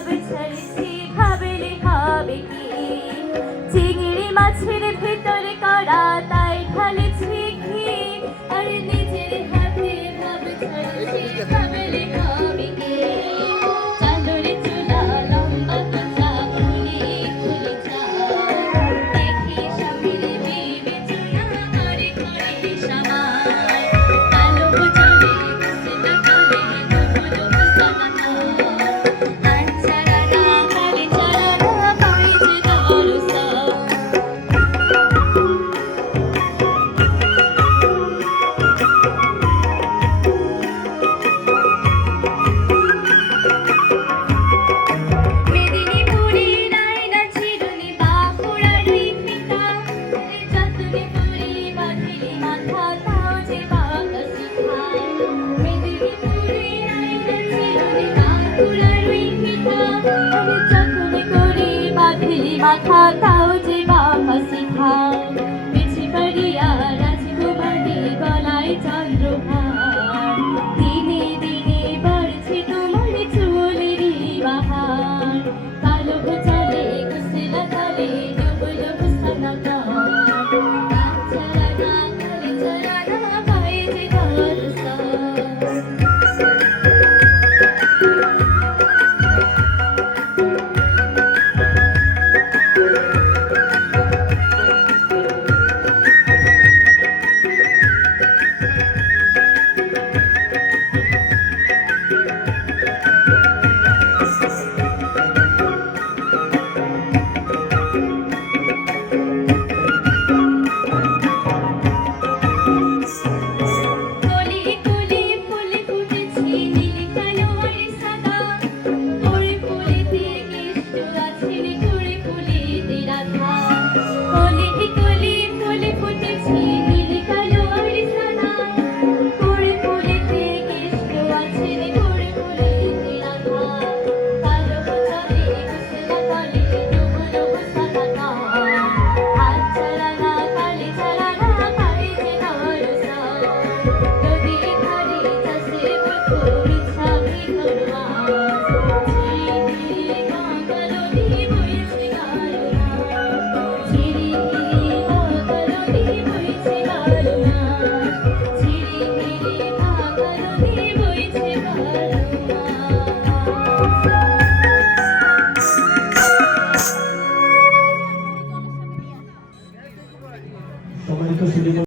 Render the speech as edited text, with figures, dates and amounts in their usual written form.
ভাবে ছাড়ছি ভাবলে হবে কি চিংড়ি মাছের ভেতরে করা তাই ঢালেছি ঘি আর নিজের হাতে ভাবে ছাড়ছি ভাবলে হবে কি চাদরে চুলা লম্বা কাঁচা খুলে খুলে যায় দেখি স্বামীর বিবেচনা করে করে সামার আলো জ্বলে কুসুমা করে ডুবো সানানা আর চারানা কালে চারানা পাইছে দরসা মেদিনীপুরে নাইনা চিরুনি বাঁকুড়ার রিপিতা যতনে করে বাঁধিলি মাথা তাও যে বাঁকা শিখায় মেদিনীপুরে নাইনা চিরুনি বাঁকুড়ার রিপিতা যতনে করে বাঁধিলি মাথা